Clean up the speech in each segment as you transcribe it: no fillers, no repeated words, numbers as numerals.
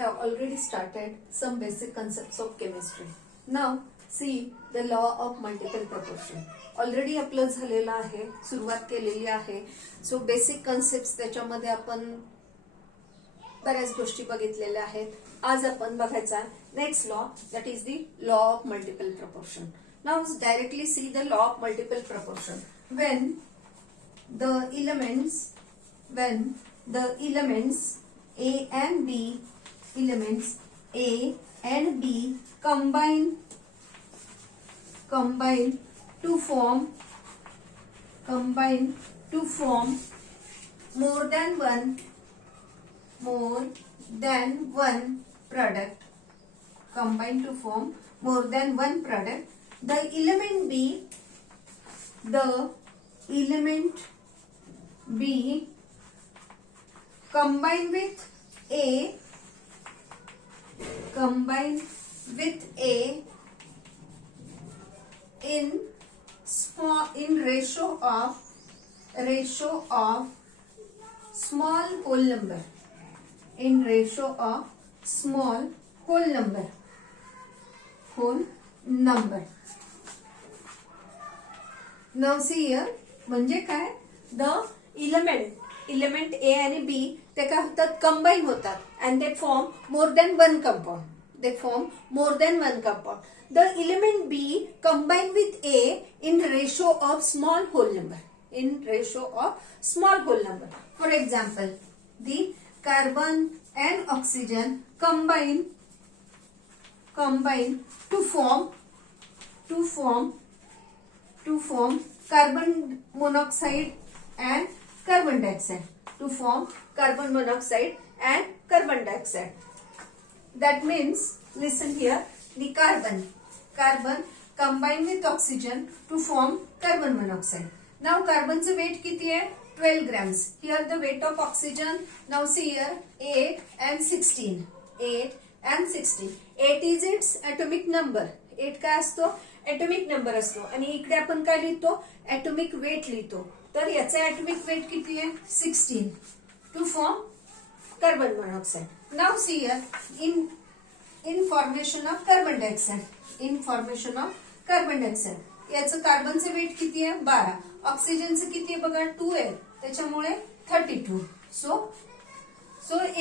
have already started some basic concepts of chemistry. Now see the law of multiple proportion. Already आपलं झालेलं आहे, सुरुवात केलेली आहे. सो बेसिक कन्सेप्ट त्याच्यामध्ये आपण बऱ्याच गोष्टी बघितलेल्या आहेत. आज आपण बघायचा next law, that is the law of multiple proportion. Now directly see the law of multiple proportion. when the elements A and B combine to form more than one product, the element B combine with A in ratio of small whole number. Now see here, म्हणजे काय, the element ए आणि बी ते काय होतात, combine होतात and they form more than one compound. The element B combine with A in ratio of small whole number. For example, the carbon and oxygen combine to form carbon monoxide and carbon dioxide. That means, listen here, the carbon combine with oxygen to form carbon monoxide. Now carbon चं weight किती आहे, 12 grams. Here the weight of oxygen, now see here, 8 and 16. 8 is its atomic number. 8 काय असतो, atomic number असतो. आणि इकडे आपण काय लिहितो, atomic weight लिहितो. तर याचा atomic weight किती आहे, 16 to form carbon monoxide. Now see here, in formation of carbon dioxide. याचं कार्बनचं वेट किती आहे, 12. ऑक्सिजनचं किती आहे बघा, 2 आहे, त्याच्यामुळे 32. So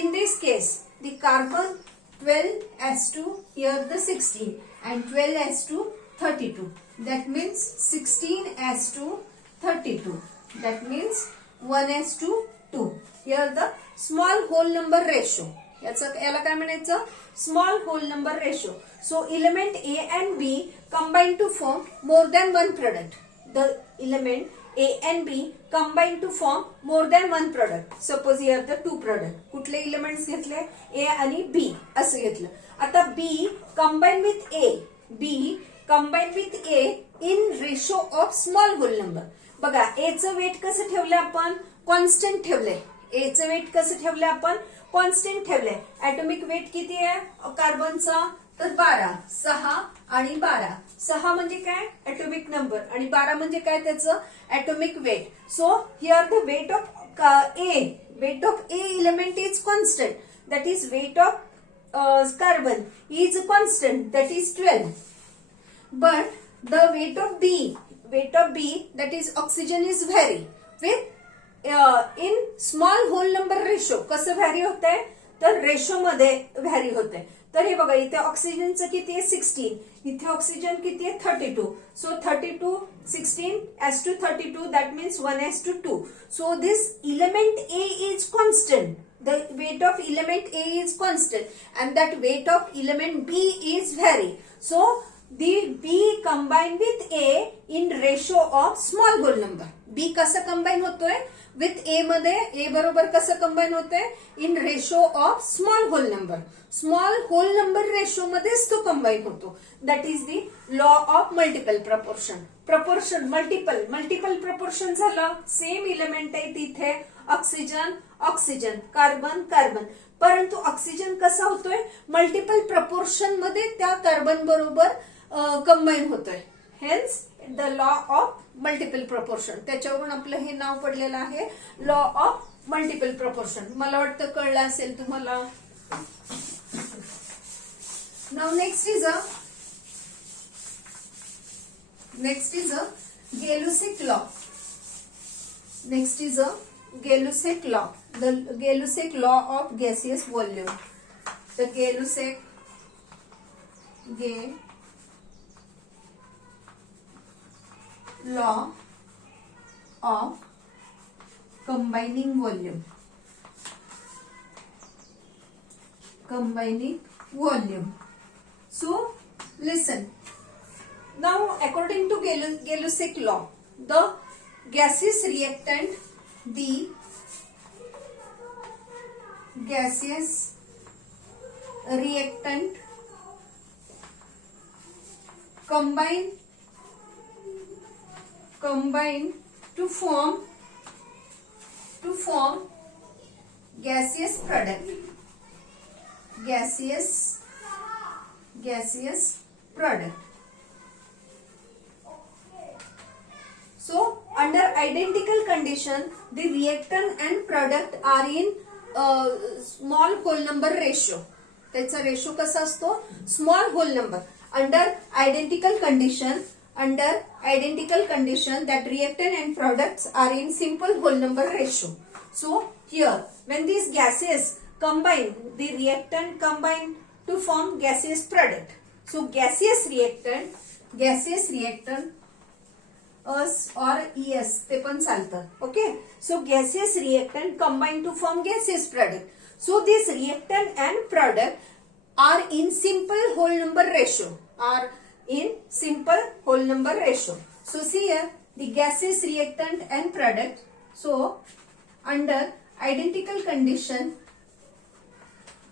in this case the carbon 12s2, here the 16, and 12s2 32. That means 16s2 32. That means 1s2 2. Here the small whole number ratio. याला काय म्हणायचं, small whole number ratio. So element A and B combine to form more than one product. The element A and B combine to form more than one product. Suppose here the 2 product. कुठले elements घेतले, A आणि B असं घेतलं. आता B combine with A in ratio of small whole number. बघा, एचं weight कसं ठेवलं आपण, कॉन्स्टंट ठेवलंय. एचं वेट कसं ठेवलंय आपण, कॉन्स्टंट ठेवलंय. ऍटॉमिक वेट किती आहे कार्बनचा, तर 12. 6 आणि 12. 6 म्हणजे काय, ऍटॉमिक नंबर, आणि 12 म्हणजे काय, त्याचं atomic weight. So here the weight of a element is constant, that is weight of carbon is constant, that is 12. But the weight of B that is oxygen is vary within small whole number ratio. कसं vary होत आहे, तर ratio मध्ये vary होत आहे. तर हे बघा, इथे ऑक्सिजनचं किती आहे, 16. इथे ऑक्सिजन किती आहे, 32. So 32 16s2 32, that means 1s2 so this element A is constant. The weight of element A is constant and that weight of element B is vary. So the B combine with A in ratio of small whole number. B कसं combine होतोय with A मध्ये, A बरोबर कसं combine होतंय, in ratio of small whole number ratio मध्येच तो combine होतो. That is the law of multiple proportion. Multiple proportion झालं. सेम इलेमेंट आहे तिथे, ऑक्सिजन, कार्बन, परंतु ऑक्सिजन कसा होतोय, मल्टिपल प्रपोर्शन मध्ये त्या कार्बन बरोबर कंबाईन होतोय. Hence the law of multiple proportion. त्याच्यावरून आपलं हे नाव पडलेलं आहे, लॉ ऑफ मल्टिपल प्रपोर्शन. मला वाटतं कळलं असेल तुम्हाला. Now next is a Gay-Lussac law. Next is a Gay-Lussac law. The Gay-Lussac law of gaseous volume. The Gay-Lussac law of combining volume. So listen. Now according to Gay-Lussac law, the gaseous reactant combine to form gaseous product. So under identical condition, the reactant and product are in small whole number ratio. त्याचा ratio कसा असतो? Small whole number. Under identical condition, that reactant and products are in simple whole number ratio. So here, when these gases combine, the reactant combine to form gaseous product. So gaseous reactant us or ES ते पण चालतं. Okay. So gaseous reactant combine to form gaseous product. So this reactant and product are in simple whole number ratio. So see here the gaseous reactant and product. So under identical condition,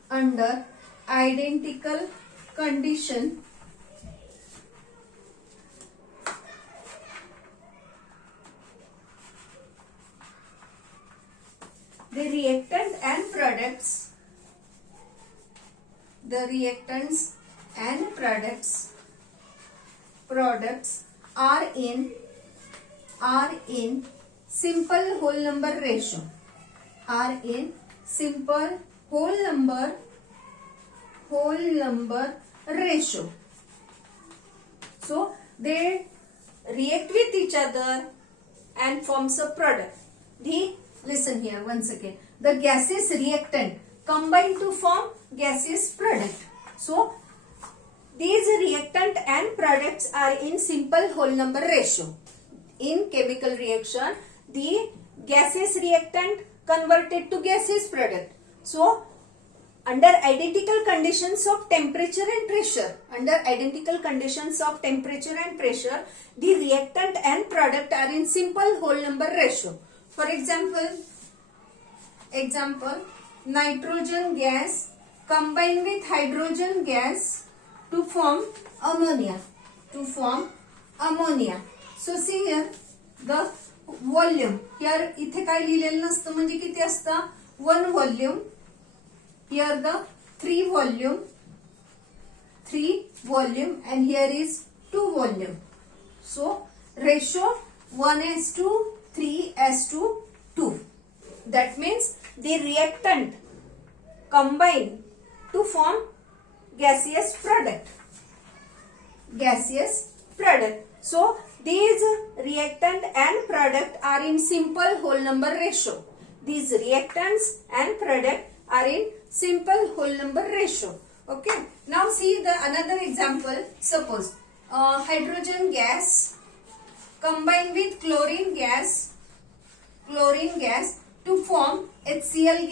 the reactants and products are in simple whole number ratio. So they react with each other and forms a product. Listen here once again. The gaseous reactant combine to form gaseous product. So these reactant and products are in simple whole number ratio. In chemical reaction, the gaseous reactant converted to gaseous product. So under identical conditions of temperature and pressure, the reactant and product are in simple whole number ratio. For example, nitrogen gas combine with hydrogen gas to form ammonia. So see here the volume. Here इथे काय लिहिलेलं नसतं म्हणजे किती असतं? 1 volume. Here the 3 volume and here is 2 volume. So ratio 1:3:2. That means the reactant combine to form gaseous product. So these reactant and product are in simple whole number ratio. These reactants and product are in simple whole number ratio. Okay. Now see the another example. Suppose hydrogen gas combine with chlorine gas to form HCl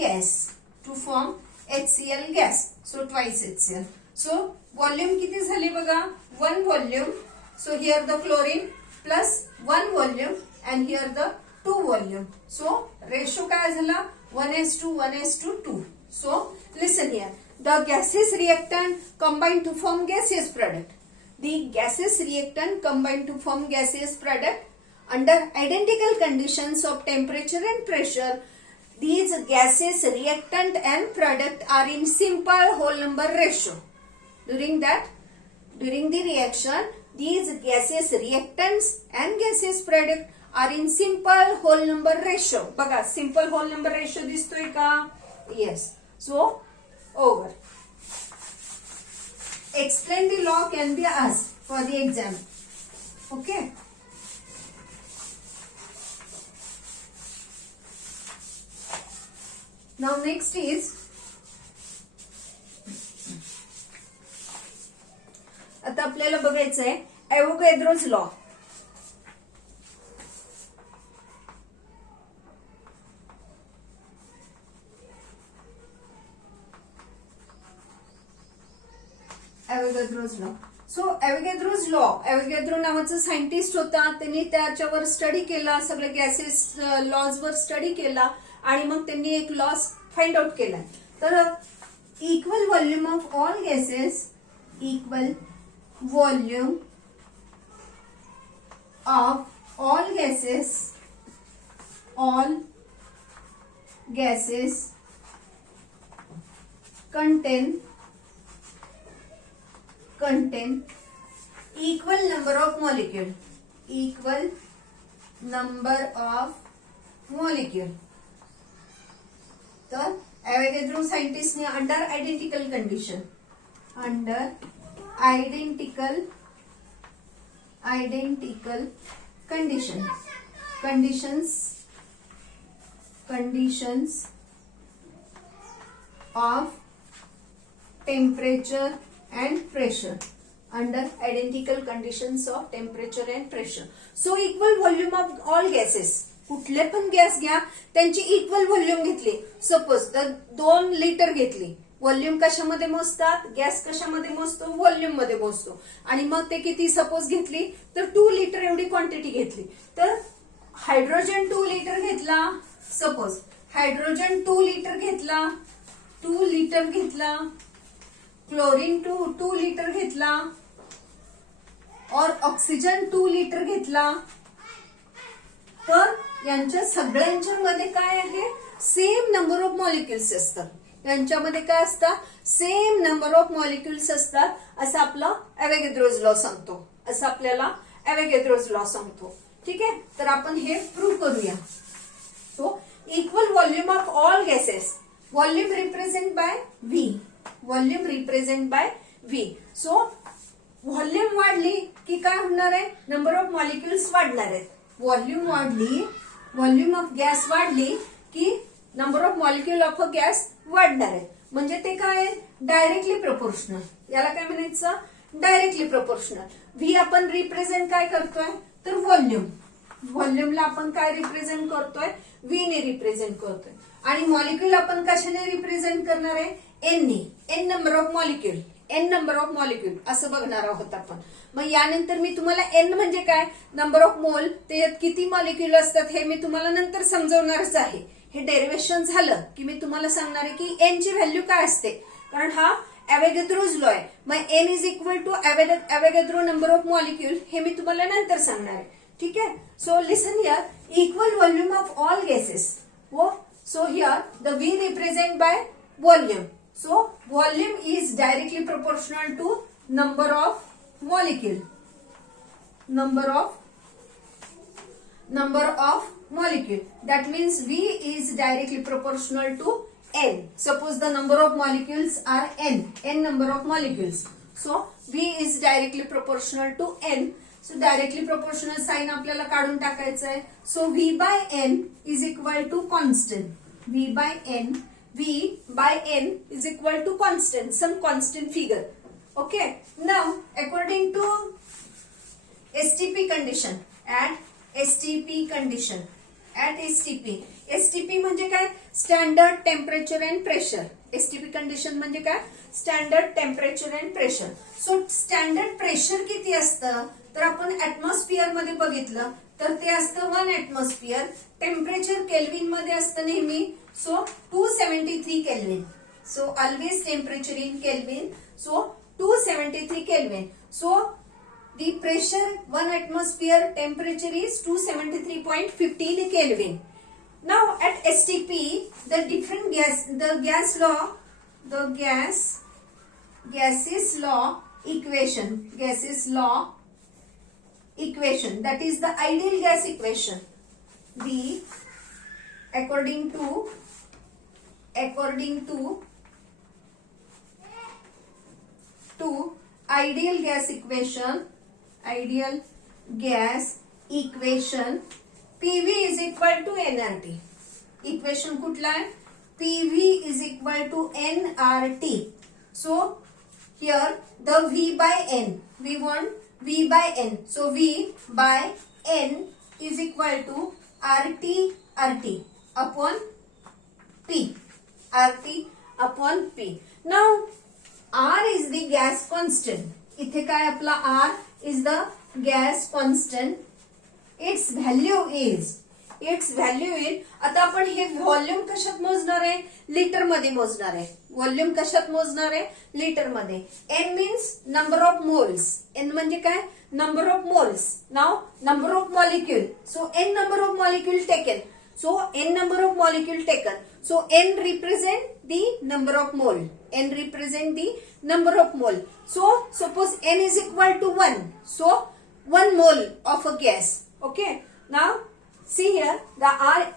gas. So twice HCl. So volume किती झाली बघा? 1 volume. So here the chlorine plus 1 volume and here the 2 volume. So ratio काय झाला? 1:1:2. So listen here. The gaseous reactant combine to form gaseous product. The gaseous reactant combine to form gaseous product under identical conditions of temperature and pressure. These gases reactant and product are in simple whole number ratio. During the reaction, these gaseous reactants and gaseous product are in simple whole number ratio. बघा simple whole number ratio दिसतोय का? Yes. So over. explain the law can be asked for the exam. Okay. Now next is, आता आपल्याला बघायचं आहे ॲव्होगॅड्रोज law. ॲव्होगॅड्रोज law. So ॲव्होगॅड्रोज law, Avogadro नावाचा scientist होता, त्यांनी त्याच्यावर स्टडी केला, सगळे गॅसेस लॉज वर स्टडी केला आणि मग त्यांनी एक लॉ फाइंड आउट केला. तर equal volume of all gases, equal volume of all gases contain equal number of molecule, equal number of molecule. तर ॲव्होगॅड्रो सायंटिस्टने under identical condition, under identical conditions of temperature and pressure, under identical conditions of temperature and pressure. So equal volume of all gases, कुठले पण gas घ्या त्यांची equal volume घेतली. Suppose तर 2 litre घेतली, volume कशामध्ये मोजतात, गॅस कशामध्ये मोजतो, व्हॉल्यूम मध्ये मोजतो. आणि मग ते किती सपोज घेतली तर 2 लिटर एवढी क्वांटिटी घेतली. तर हायड्रोजन 2 लिटर घेतला, सपोज हायड्रोजन 2 लिटर घेतला, 2 लिटर घेतला, क्लोरीन 2 लिटर घेतला, और ऑक्सिजन 2 लिटर घेतला. तर यांच्या सगळ्यांच्या मध्ये काय आहे, सेम नंबर ऑफ मॉलिक्युल्स असतात. यांच्यामध्ये काय असतात, सेम नंबर ऑफ मॉलिक्युल्स असतात, असं आपला ॲव्होगॅड्रोज लॉ सांगतो, असं आपल्याला ॲव्होगॅड्रोज लॉ सांगतो. ठीक आहे. तर आपण हे प्रूव्ह करूया. So equal volume of all gases, volume represent by V, volume represent by V. So volume वाढली की काय होणार आहे, नंबर ऑफ मॉलिक्युल्स वाढणार आहेत. व्हॉल्यूम वाढली, व्हॉल्यूम ऑफ गॅस वाढली की number of molecule of a gas वाढणार आहे. म्हणजे ते काय आहे, डायरेक्टली प्रोपोर्शनल. याला काय म्हणायचं, डायरेक्टली प्रोपोर्शनल. व्ही आपण रिप्रेझेंट काय करतोय तर व्हॉल्यूम, व्हॉल्यूमला आपण काय रिप्रेझेंट करतोय, व्ही ने रिप्रेझेंट करतोय. आणि मॉलिक्युल आपण कशाने रिप्रेझेंट करणार आहे, एन ने, N number of molecule, N number of molecule असं बघणार आहोत आपण. मग यानंतर मी तुम्हाला एन म्हणजे काय, नंबर ऑफ मोल, त्याच्यात किती मॉलिक्युल असतात हे मी तुम्हाला नंतर समजवणारच आहे. हे डेरिव्हेशन झालं की मी तुम्हाला सांगणार आहे की एन ची व्हॅल्यू काय असते, कारण हा ॲव्होगॅड्रोज लॉ आहे. मग N is equal to Avogadro number of molecule, हे मी तुम्हाला नंतर सांगणार आहे. ठीक आहे. So listen here, equal volume of all gases. So here the V represent by volume. So volume is directly proportional to number of molecule. Number of molecule. That means V is directly proportional to N. Suppose the number of molecules are N. N number of molecules. So V is directly proportional to N. So directly proportional sign आपल्याला काढून टाकायचं आहे. So V by N is equal to constant. V by N is equal to constant, some constant figure. Okay. Now according to STP condition, at STP म्हणजे काय, standard temperature and pressure. STP condition म्हणजे काय, standard temperature and pressure. So standard pressure किती असतं तर आपण atmosphere मध्ये बघितलं तर ते असतं 1 ऍटमॉस्फिअर. टेम्परेचर केल्विन मध्ये असतं नेहमी. So 273 kelvin. So always temperature in kelvin. So 273 kelvin. So the pressure 1 atmosphere temperature is 273.15 Kelvin. Now at STP the different gases law equation, that is the ideal gas equation. According to ideal gas equation PV is equal to nRT. Equation कुठला आहे? PV is equal to nRT. So here the V by N, we want V by N. So V by N is equal to RT upon P. RT upon P. Now R is the gas constant. इथे काय आपला R is the gas constant. Its value is आता आपण हे volume कशात मोजणार आहे? Litre मध्ये मोजणार आहे. व्हॉल्यूम कशात मोजणार आहे? लिटर मध्ये. N means number of moles. N म्हणजे काय? Number of moles. Now number of molecule. So N number of molecule taken. So N number of molecule taken. So N represent the number of mole. N represent the number of mole. So suppose N is equal to 1. So 1 mole of a gas. Okay. Now see here, the R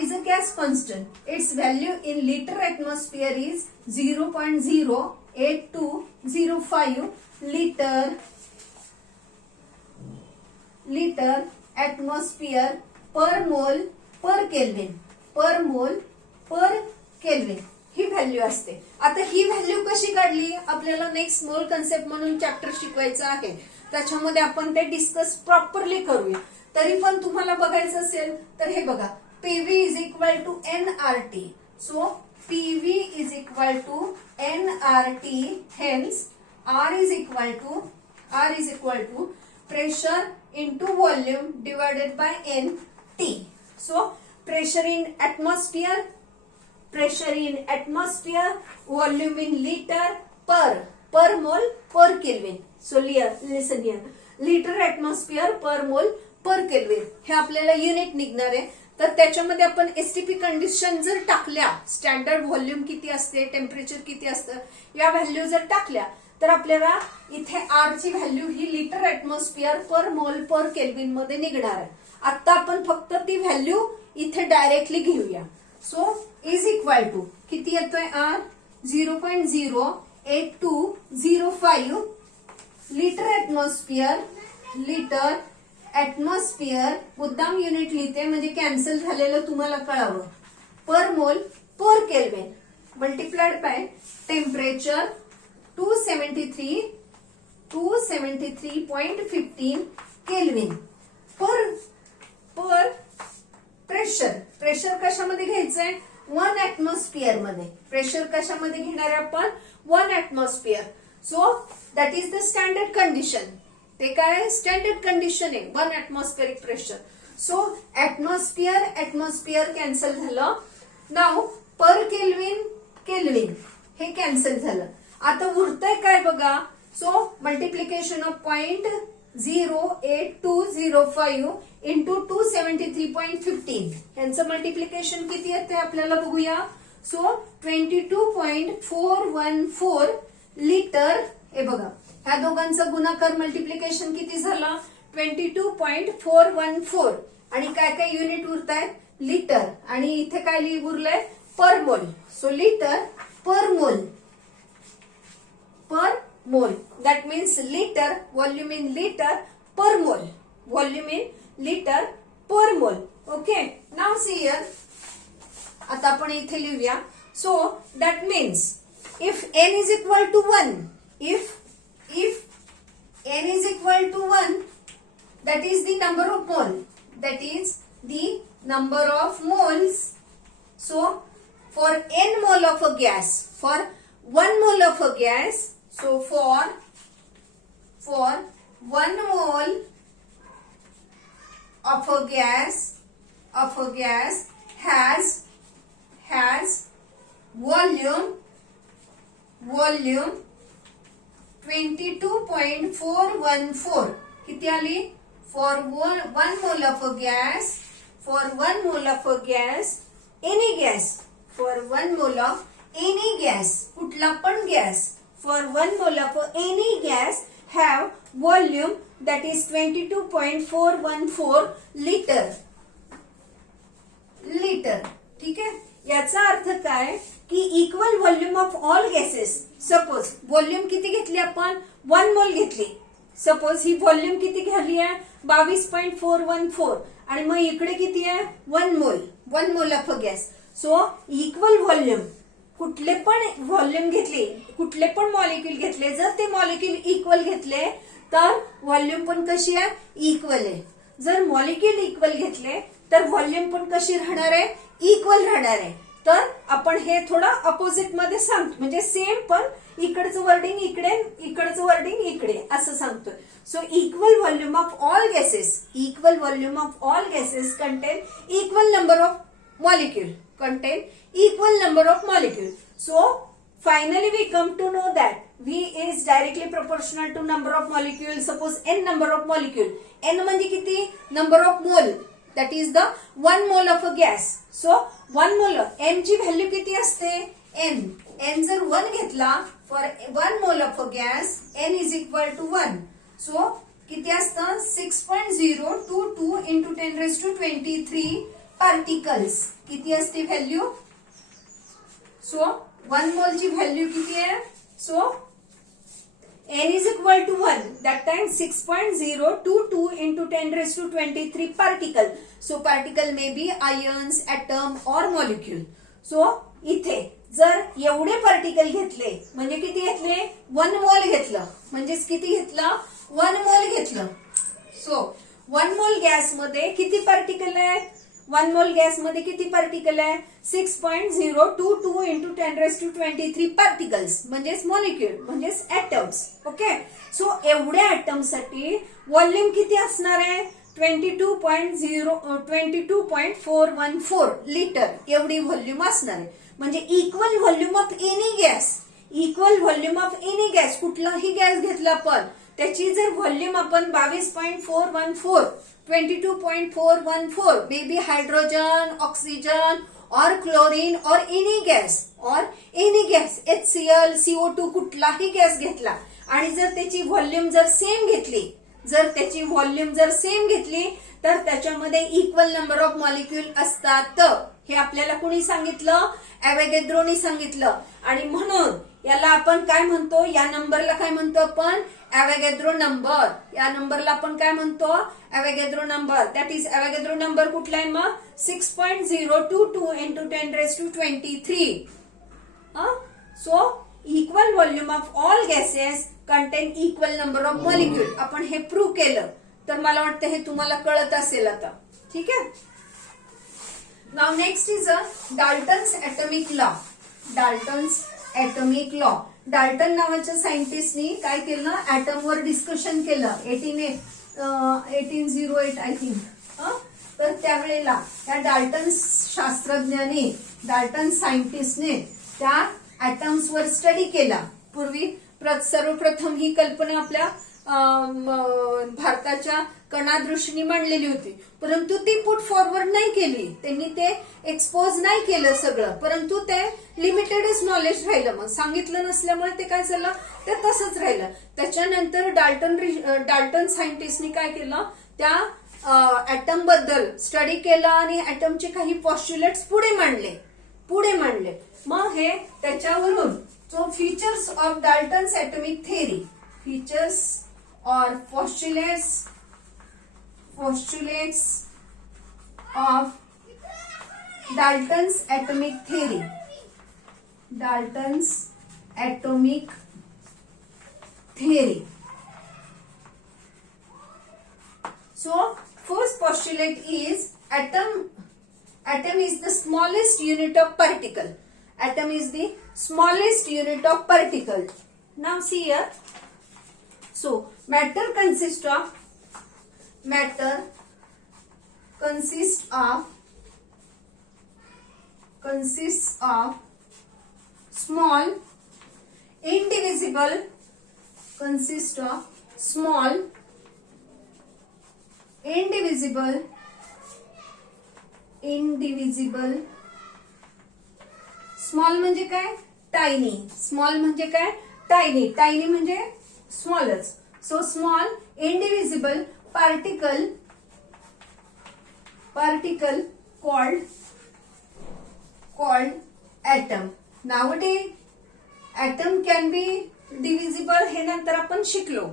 is a gas constant. Its value in liter atmosphere is 0.08205 liter atmosphere per mole per Kelvin ही value असते. आता ही value कशी काढली? आपल्याला next मोल concept म्हणून chapter शिकवायचं आहे, त्याच्यामध्ये आपण ते डिस्कस प्रॉपरली करूया. तरी पण तुम्हाला बघायचं असेल तर हे बघा, PV is equal to nRT. So PV is equal to nRT. Hence R is equal to pressure into volume divided by NT. So pressure in atmosphere, volume in liter per mole per Kelvin. So listen here, liter atmosphere per mole per Kelvin हे आपल्याला unit निघणार आहे. तर त्याच्यामध्ये आपण STP condition जर टाकल्या, standard volume किती असते, टेम्परेचर किती असतं, या व्हॅल्यू जर टाकल्या तर आपल्याला इथे R ची व्हॅल्यू ही लिटर ॲटमॉस्फिअर पर मोल पर केल्विन मध्ये निघणार आहे. आता आपण फक्त ती व्हॅल्यू इथे डायरेक्टली घेऊया. सो इज इक्वल टू किती येतोय? R 0.08205 लिटर ॲटमॉस्फिअर मुद्दाम युनिट लिहिते म्हणजे कॅन्सल झालेलं तुम्हाला कळावं. पर मोल पर kelvin multiplied by temperature 273.15 kelvin per pressure कशामध्ये घ्यायचंय? 1 ॲटमॉस्फिअर मध्ये. प्रेशर कशामध्ये घेणार आपण? 1 atmosphere. So that is the standard condition. ते काय स्टँडर्ड कंडिशन आहे? 1 ॲटमॉस्फिअरिक प्रेशर. सो ॲटमॉस्फिअर कॅन्सल झालं. नाउ पर केल्विन हे कॅन्सल झालं. आता उरतंय काय बघा? सो मल्टिप्लिकेशन ऑफ 0.08205 इंटू 273.15 यांचं मल्टिप्लिकेशन किती येते आपल्याला बघूया. So 22.414 litre. हे बघा, ह्या दोघांचं गुणाकार मल्टिप्लिकेशन किती झालं? 22.414. आणि काय काय युनिट उरत आहेत? लिटर. आणि इथे काय उरलंय? पर मोल. सो लिटर पर मोल. That means liter, volume in liter per mole. Okay. Now see here. आता आपण इथे लिहूया. So that means if n is equal to 1, if n is equal to 1, that is the number of mole. That is the number of moles. So for n mole of a gas, for 1 mole of a gas, so for 1 mole of a gas has volume 22.414. किती आली? For 1 mole of a gas, any gas, for 1 mole of any gas, कुठला पण gas, for 1 mole of any gas have volume that is 22.414 liter. ठीक आहे. याचा अर्थ काय की equal volume of all gases. Suppose volume किती घेतली आपण? 1 मोल घेतली, सपोज ही व्हॉल्यूम किती घ्याली आहे 22.414 आणि मग इकडे किती आहे 1 mole of gas. So equal volume, कुठले पण व्हॉल्यूम घेतले, कुठले पण मॉलिक्यूल घेतले, जर ते मॉलिक्यूल इक्वल घेतले तर व्हॉल्यूम पण कशी आहे इक्वल आहे. जर मॉलिक्यूल इक्वल घेतले तर व्हॉल्यूम पण कशी राहणार आहे इक्वल राहणार आहे. तर आपण हे थोडं अपोजिट मध्ये सांगतो, म्हणजे सेम पण इकडचं वर्डिंग इकडे, इकडचं वर्डिंग इकडे असं सांगतोय. So equal volume of all gases, equal volume of all gases content equal number of molecule, contain equal number of molecule. So finally we come to know that V is directly proportional to number of molecule. Suppose n number of molecule, n म्हणजे किती number of mole, that is the 1 mole of a gas. So 1 mole, n ची value किती असते n जर 1 घेतला for 1 mole of a gas, n is equal to 1. So किती असतं 6.022 into 10 raised to 23 particles. किती असते व्हॅल्यू. सो 1 मोल ची व्हॅल्यू किती आहे. So n is equal to 1, that time 6.022 into 10 raised to 23 particle. So particle may be ions, atom or molecule. So इथे जर एवढे पार्टिकल घेतले म्हणजे किती घेतले 1 मोल घेतलं, म्हणजेच किती घेतलं 1 मोल घेतलं. सो 1 मोल गॅस मध्ये किती पार्टिकल आहेत, 1 मोल गॅस मध्ये किती पार्टिकल आहे 6.022 into 10 raised to 23 पार्टिकल्स, म्हणजेच मॉलिक्यूल, म्हणजेच ऍटम्स. ओके. सो एवढ्या ऍटम साठी व्हॉल्यूम किती असणार आहे 22.414 लिटर एवढी व्हॉल्यूम असणार आहे. म्हणजे equal volume of any gas, equal volume of any gas, कुठलाही गॅस घेतला पण त्याची जर व्हॉल्यूम आपण 22.414 22.414 मे बी हायड्रोजन, ऑक्सिजन और क्लोरीन और एनी गॅस HCl, CO2 कुठलाही गॅस घेतला आणि जर त्याची व्हॉल्यूम जर सेम घेतली, जर त्याची व्हॉल्यूम जर सेम घेतली तर त्याच्यामध्ये इक्वल नंबर ऑफ मॉलिक्यूल असतात. हे आपल्याला कोणी सांगितलं, अवोगॅड्रोनी सांगितलं. आणि म्हणून याला आपण काय म्हणतो, या नंबरला काय म्हणतो आपण अवोगॅड्रो नंबर. या नंबरला आपण काय म्हणतो Avogadro number. That is Avogadro number कुठला आहे मग 6.022 into 10 raised to 23. So equal volume of all gases content equal number of molecule. आपण हे प्रूव्ह केलं तर मला वाटतं हे तुम्हाला कळत असेल आता. ठीक आहे. Now next is a Dalton's atomic law. Dalton's atomic law. Dalton नावाच्या सायंटिस्टनी काय केलं, ऍटमवर डिस्कशन केलं 1808 आय थिंक. तर त्यावेळेला त्या डाल्टन शास्त्रज्ञाने, डाल्टन सायंटिस्टने त्या ऍटम्सवर स्टडी केला. पूर्वी सर्वप्रथम ही कल्पना आपल्या भारताच्या कणादृष्टीने मांडलेली होती, परंतु ती पुट फॉरवर्ड नाही केली, त्यांनी ते एक्सपोज नाही केलं सगळं, परंतु ते लिमिटेडच नॉलेज राहिलं. मग सांगितलं नसल्यामुळे ते काय झालं, ते तसंच राहिलं. त्याच्यानंतर डाल्टन सायंटिस्टनी काय केलं, त्या ऍटम बद्दल स्टडी केला आणि ऍटमचे काही पॉस्ट्युलेट्स पुढे मांडले. मग हे त्याच्यावरून जो features of Dalton's atomic theory, features और postulates of Dalton's atomic theory. Dalton's atomic theory. So first postulate is atom is the smallest unit of particle. Atom is the smallest unit of particle. Now see here. So matter consists of small indivisible small म्हणजे काय tiny. Small म्हणजे काय tiny. Tiny म्हणजे smallest. So small indivisible particle called atom. Nowadays atom can be divisible हे नंतर आपण शिकलो.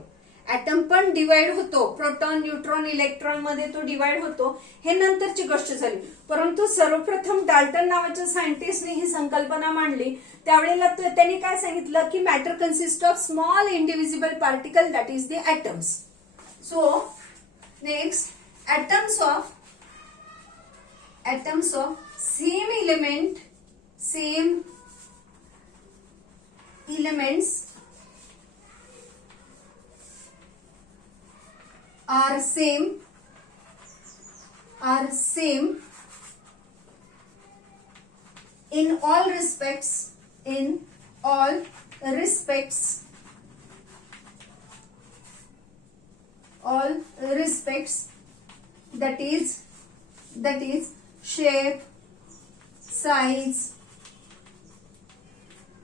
Atom पण डिवाइड होतो, प्रोटॉन न्यूट्रॉन इलेक्ट्रॉन मध्ये तो डिवाइड होतो, हे नंतरची गोष्ट झाली. परंतु सर्वप्रथम डाल्टन नावाच्या सायंटिस्टने ही संकल्पना मांडली. त्यावेळेला त्यांनी काय सांगितलं की matter consist of small indivisible particle that is the atoms. So next, atoms of same elements are same in all respects that is shape, size,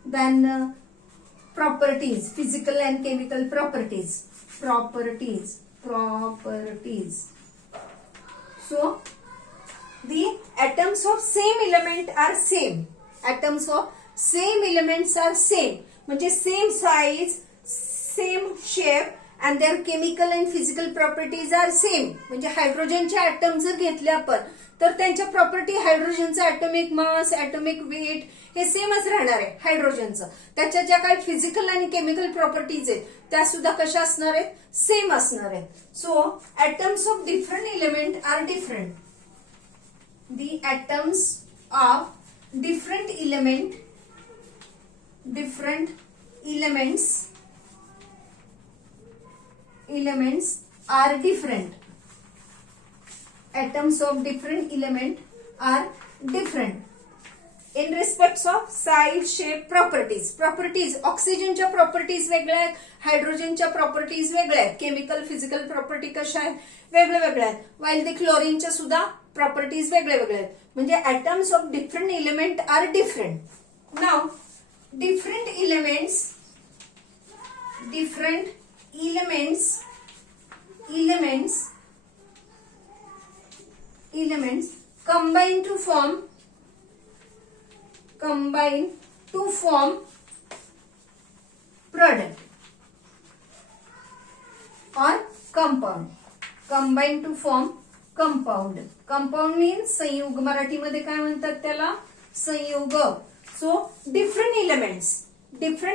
then properties, physical and chemical properties. So the atoms of same element are same. Atoms of same elements are same. म्हणजे same size, same shape and their chemical and physical properties are same. म्हणजे हायड्रोजनचे atom जर घेतले आपण तर त्यांच्या property, हायड्रोजनचा atomic mass, atomic weight हे सेमच राहणार आहे हायड्रोजनचं. त्याच्या ज्या काही फिजिकल आणि केमिकल प्रॉपर्टीज आहेत त्या सुद्धा कशा असणार आहेत, सेम असणार आहेत. So atoms of different element are different. The atoms of different elements are different. Atoms of different element are different in respects of size, shape, properties. ऑक्सिजनच्या प्रॉपर्टीज वेगळ्या आहेत, हायड्रोजनच्या प्रॉपर्टीज वेगळ्या आहेत, केमिकल फिजिकल प्रॉपर्टी कशा आहेत, वेगळ्या आहेत. वाईल द क्लोरीनच्या सुद्धा प्रॉपर्टीज वेगळ्या आहेत. म्हणजे atoms of different element are different. Now different elements combine to form product or compound. Combine to form compound. Compound means संयुग. मराठीमध्ये काय म्हणतात त्याला, संयुग. So different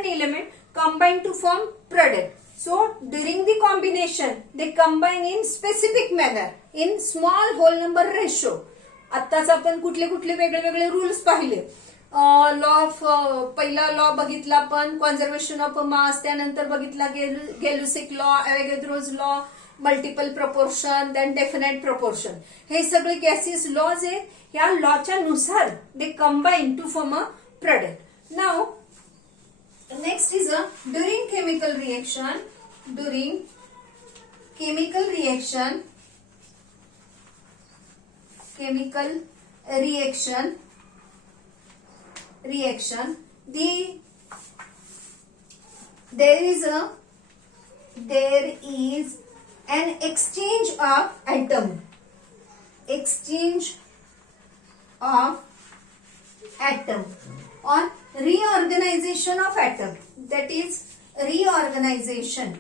element combine to form product. So during the combination they combine in specific manner in small whole number ratio. आत्ताच आपण कुठले वेगळे रूल्स पाहिले. लॉ ऑफ, पहिला लॉ बघितला आपण कॉन्झर्वेशन ऑफ मास, त्यानंतर बघितला Gay Lussac law, Avogadro's law, multiple proportion, then definite proportion. हे सगळे गॅसेस लॉज आहेत. या लॉच्या नुसार they combine to form a product. Now next is a during chemical reaction there is an exchange of atom or reorganization of atom. That is reorganization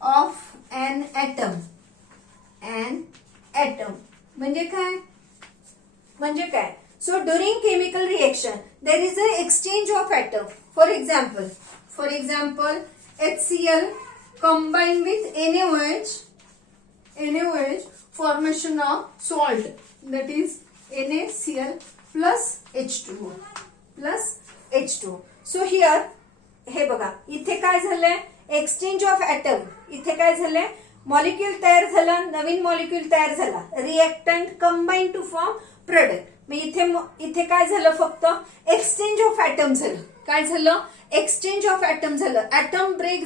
of an atom. म्हणजे काय? So during chemical reaction there is an exchange of atom. For example HCl combine with NaOH formation of salt, that is NaCl plus H2O. So here हे बघा, इथे काय झालंय, exchange of atom. इथे काय झालंय, मॉलिक्यूल तयार झाला, नवीन मॉलिक्यूल तयार झाला, reactant combine to form product. मग इथे काय झालं, फक्त एक्सचेंज ऑफ ऍटम झालं. काय झालं, एक्सचेंज ऑफ ऍटम झालं. ऍटम ब्रेक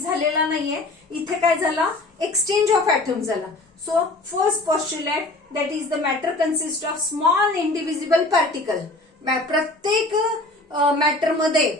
झालेला नाहीये. इथे काय झाला, एक्सचेंज ऑफ ऍटम झाला. So first postulate, that is the matter consist of small indivisible particle.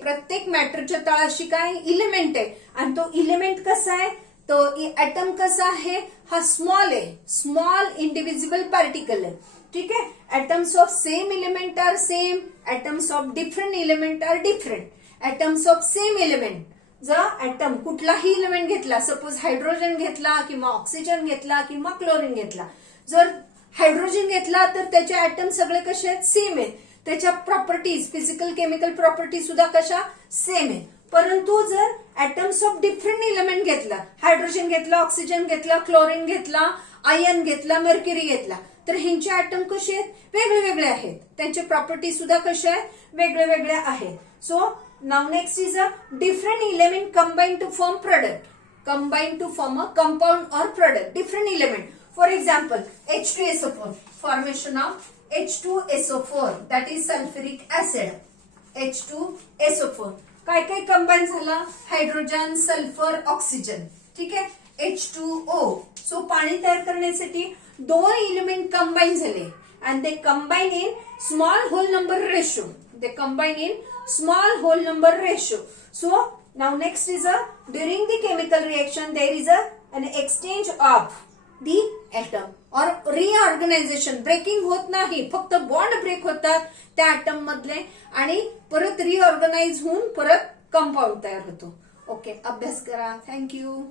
प्रत्येक मॅटरच्या तळाशी काय इलिमेंट आहे, आणि तो इलिमेंट कसा आहे, तो ऍटम कसा आहे, हा स्मॉल आहे, स्मॉल इंडिव्हिजिबल पार्टिकल आहे. ठीक आहे. Atoms of same element are same, atoms of different element are different. Atoms of same element, जर ऍटम कुठलाही एलिमेंट घेतला, सपोज हायड्रोजन घेतला किंवा ऑक्सिजन घेतला किंवा क्लोरीन घेतला, जर हायड्रोजन घेतला तर त्याचे ऍटम सगळे कसे आहेत, सेम आहेत. त्याच्या प्रॉपर्टीज, फिजिकल केमिकल प्रॉपर्टी सुद्धा कशा, सेम आहे. परंतु जर ऍटम्स ऑफ डिफरंट एलिमेंट घेतला, हायड्रोजन घेतला, ऑक्सिजन घेतला, क्लोरीन घेतला, आयन घेतला, मर्क्युरी घेतला, तर ह्यांचे ऍटम कसे आहेत, वेगळे वेगळे आहेत. त्यांचे प्रॉपर्टी सुद्धा कशा आहेत, वेगळे वेगळे आहेत. So now next is a different element combine to form product. Combine to form a compound और product. Different element. For example H2SO4, formation of H2SO4, that is sulfuric acid. H2SO4 काय काय combine झालं, hydrogen, sulphur, oxygen. ठीक आहे. H2O. So पाणी तयार करण्यासाठी दोन एलिमेंट कंबाईन झाले and they combine in small whole number ratio. They combine in small whole number ratio. So now next is during the chemical reaction there is an exchange of the atom or reorganization. Breaking होत नाही, फक्त bond break होतात त्या atom मधले आणि परत रिऑर्गनाइज होऊन परत कंपाऊंड तयार होतो. ओके, अभ्यास करा. थँक्यू.